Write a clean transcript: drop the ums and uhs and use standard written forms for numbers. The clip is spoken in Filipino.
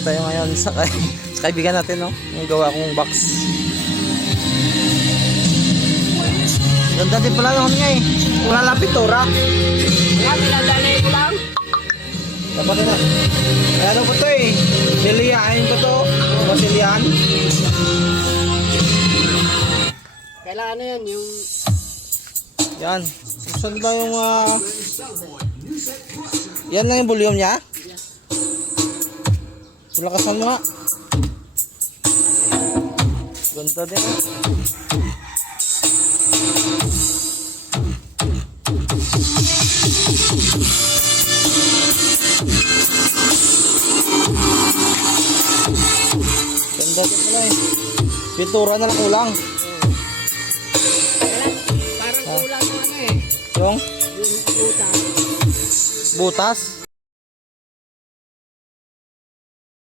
Dito tayo ngayon sa, sa kaibigan natin, no? Yung gawa kong box. Ganda din pala yung niya eh. Wala lang pintura. Yan, niladalay ko lang. Dapat na. Ano ko to eh. Siliyain ko to. Masiliyan. Kailangan na yan, yung... Yan. Saan ba yung yan lang yung volume niya? Lakasan mo nga. Ganda din ah. Ganda din pala eh. Pintura na lang kulang. Parang kulang mo ano eh. Yung Yung butas. butas.